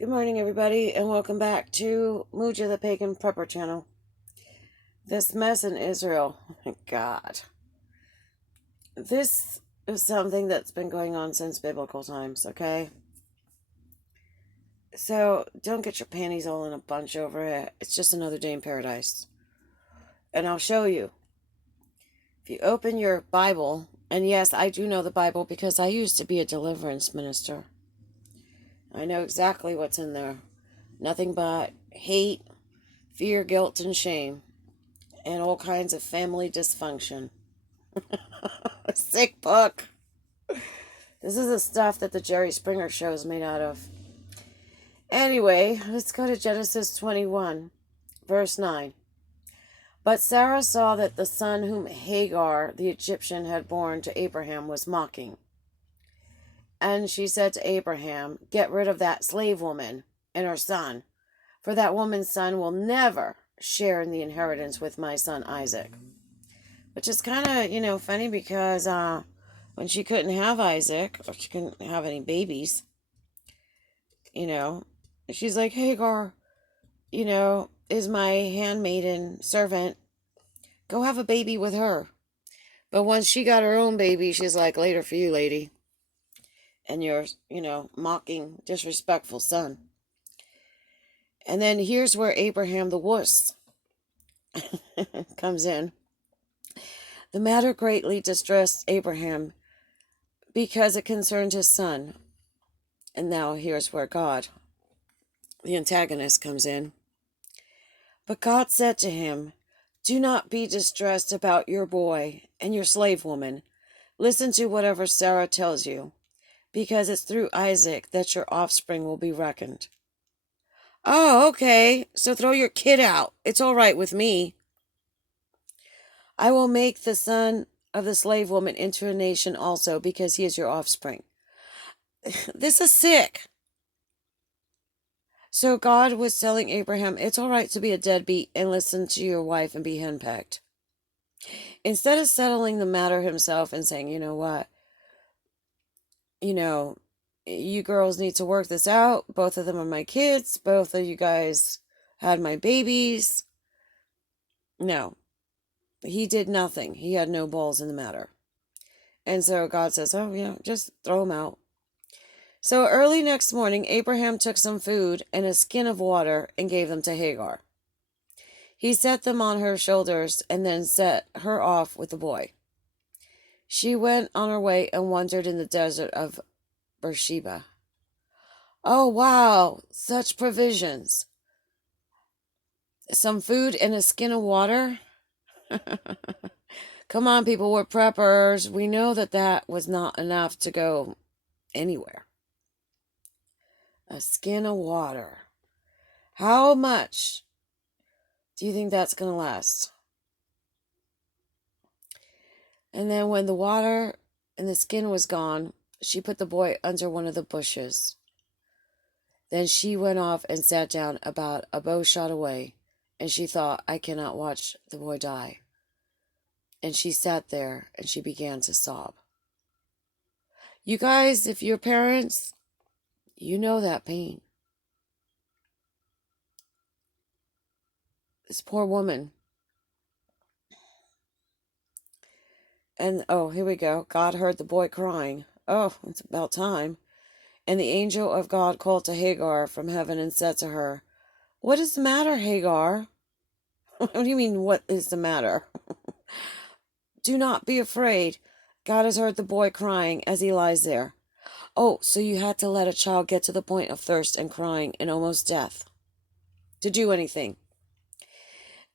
Good morning, everybody, and welcome back to Muja the Pagan Prepper channel. This mess in Israel, oh my God. This is something that's been going on since biblical times, okay? So don't get your panties all in a bunch over it. It's just another day in paradise. And I'll show you. If you open your Bible, and yes, I do know the Bible because I used to be a deliverance minister. I know exactly what's in there. Nothing but hate, fear, guilt, and shame. And all kinds of family dysfunction. A sick book. This is the stuff that the Jerry Springer show is made out of. Anyway, let's go to Genesis 21, verse 9. But Sarah saw that the son whom Hagar the Egyptian had borne to Abraham was mocking. And she said to Abraham, "Get rid of that slave woman and her son, for that woman's son will never share in the inheritance with my son Isaac." Which is kind of, funny because when she couldn't have Isaac, or she couldn't have any babies, she's like, "Hagar, is my handmaiden servant. Go have a baby with her." But once she got her own baby, she's like, "Later for you, lady." And your, mocking, disrespectful son. And then here's where Abraham the wuss comes in. The matter greatly distressed Abraham because it concerned his son. And now here's where God, the antagonist, comes in. But God said to him, "Do not be distressed about your boy and your slave woman. Listen to whatever Sarah tells you, because it's through Isaac that your offspring will be reckoned." "Oh, okay, so throw your kid out. It's all right with me. I will make the son of the slave woman into a nation also, because he is your offspring." This is sick. So God was telling Abraham, it's all right to be a deadbeat and listen to your wife and be henpecked. Instead of settling the matter himself and saying, "You know what? You girls need to work this out. Both of them are my kids. Both of you guys had my babies." No, he did nothing. He had no balls in the matter. And so God says, "Oh, yeah, just throw them out." So early next morning, Abraham took some food and a skin of water and gave them to Hagar. He set them on her shoulders and then set her off with the boy. She went on her way and wandered in the desert of Beersheba. Oh, wow, such provisions. Some food and a skin of water? Come on, people, we're preppers. We know that was not enough to go anywhere. A skin of water. How much do you think that's going to last? And then when the water and the skin was gone, she put the boy under one of the bushes. Then she went off and sat down about a bow shot away, and she thought, "I cannot watch the boy die." And she sat there and she began to sob. You guys, if you're parents, you know that pain. This poor woman. And, oh, here we go. God heard the boy crying. Oh, it's about time. And the angel of God called to Hagar from heaven and said to her, "What is the matter, Hagar?" What do you mean, what is the matter? "Do not be afraid. God has heard the boy crying as he lies there." Oh, so you had to let a child get to the point of thirst and crying and almost death to do anything.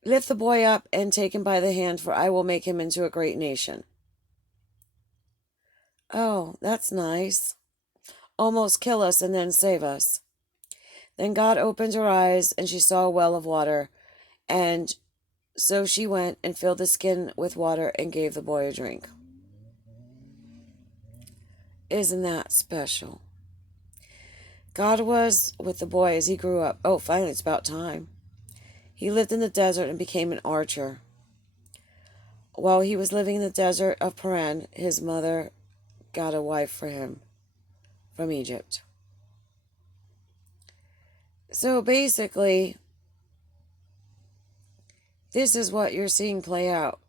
"Lift the boy up and take him by the hand, for I will make him into a great nation." Oh, that's nice. Almost kill us and then save us. Then God opened her eyes, and she saw a well of water, and so she went and filled the skin with water and gave the boy a drink. Isn't that special? God was with the boy as he grew up. Oh, finally, it's about time. He lived in the desert and became an archer. While he was living in the desert of Paran, his mother got a wife for him from Egypt. So basically, this is what you're seeing play out.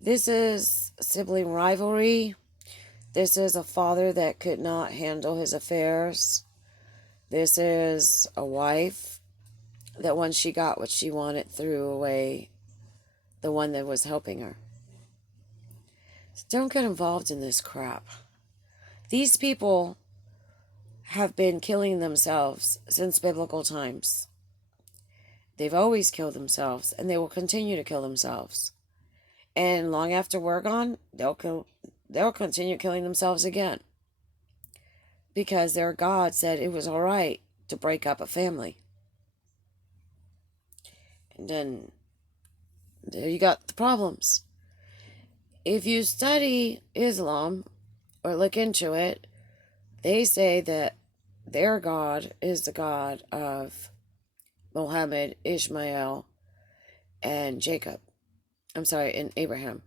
This is sibling rivalry. This is a father that could not handle his affairs. This is a wife that once she got what she wanted, threw away the one that was helping her. So don't get involved in this crap. These people have been killing themselves since biblical times. They've always killed themselves, and they will continue to kill themselves. And long after we're gone, they'll continue killing themselves again. Because their God said it was all right to break up a family. And then there you got the problems. If you study Islam or look into it, they say that their God is the God of Muhammad, Ishmael, and Jacob. And Abraham.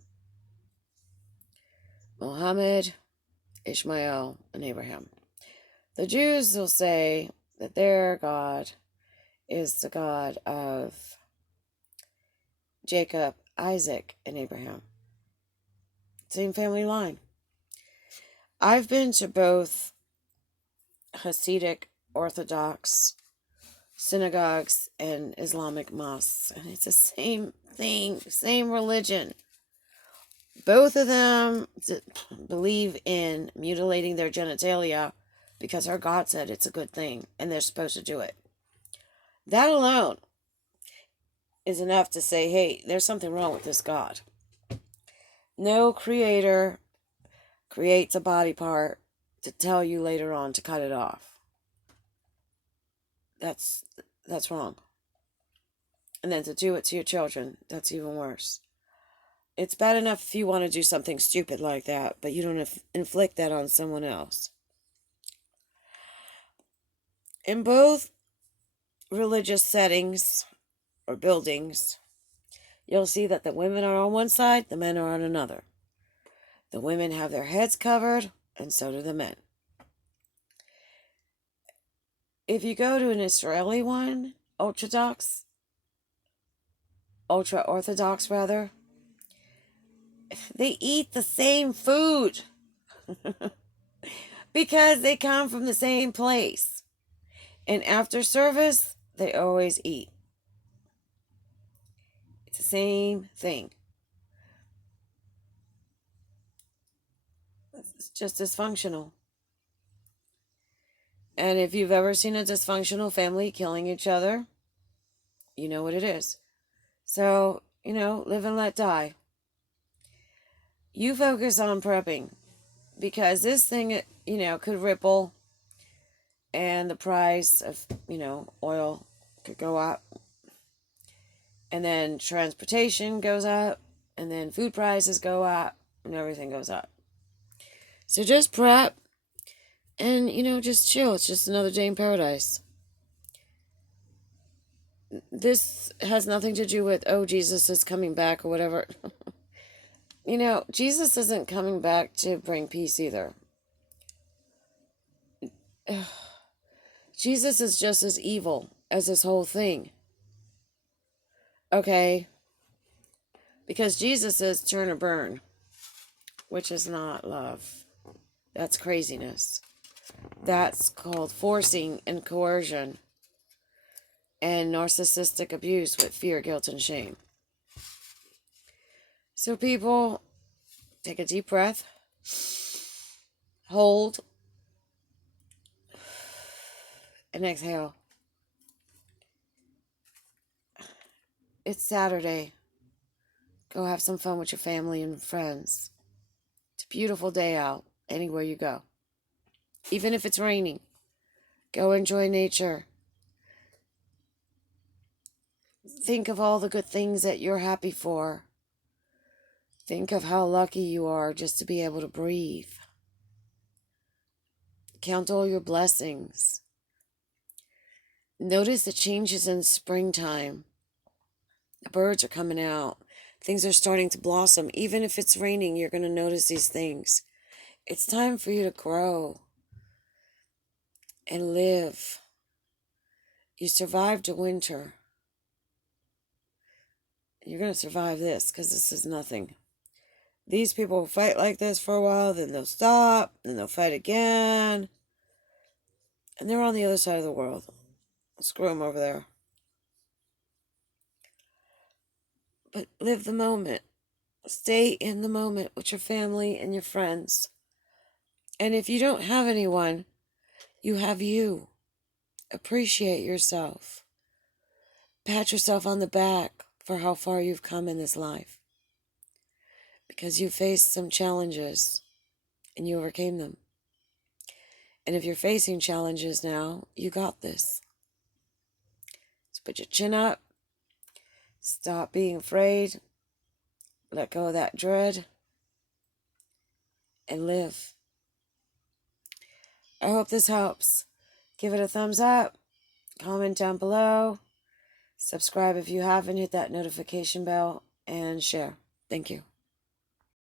Muhammad, Ishmael, and Abraham. The Jews will say that their God is the God of Jacob, Isaac, and Abraham. Same family line. I've been to both Hasidic Orthodox synagogues and Islamic mosques, and it's the same thing, same religion. Both of them believe in mutilating their genitalia because our God said it's a good thing and they're supposed to do it. That alone is enough to say, hey, there's something wrong with this God. No creator creates a body part to tell you later on to cut it off. That's wrong. And then to do it to your children, that's even worse. It's bad enough if you want to do something stupid like that, but you don't inflict that on someone else. In both religious settings or buildings, you'll see that the women are on one side, the men are on another. The women have their heads covered, and so do the men. If you go to an Israeli one, ultra-Orthodox, they eat the same food because they come from the same place. And after service, they always eat. It's the same thing. It's just dysfunctional. And if you've ever seen a dysfunctional family killing each other, you know what it is. So, live and let die. You focus on prepping because this thing, could ripple and the price of, oil could go up. And then transportation goes up and then food prices go up and everything goes up. So just prep and, just chill. It's just another day in paradise. This has nothing to do with, Jesus is coming back or whatever. Jesus isn't coming back to bring peace either. Jesus is just as evil as this whole thing. Okay? Because Jesus is turn or burn, which is not love. That's craziness. That's called forcing and coercion and narcissistic abuse with fear, guilt, and shame. So people, take a deep breath, hold, and exhale. It's Saturday. Go have some fun with your family and friends. It's a beautiful day out, anywhere you go. Even if it's raining, go enjoy nature. Think of all the good things that you're happy for. Think of how lucky you are just to be able to breathe. Count all your blessings. Notice the changes in springtime. The birds are coming out. Things are starting to blossom. Even if it's raining, you're going to notice these things. It's time for you to grow and live. You survived a winter. You're going to survive this, because this is nothing. These people will fight like this for a while, then they'll stop, then they'll fight again. And they're on the other side of the world. Screw them over there. But live the moment. Stay in the moment with your family and your friends. And if you don't have anyone, you have you. Appreciate yourself. Pat yourself on the back for how far you've come in this life. Because you faced some challenges and you overcame them. And if you're facing challenges now, you got this. So put your chin up. Stop being afraid. Let go of that dread. And live. I hope this helps. Give it a thumbs up. Comment down below. Subscribe if you haven't. Hit that notification bell. And share. Thank you.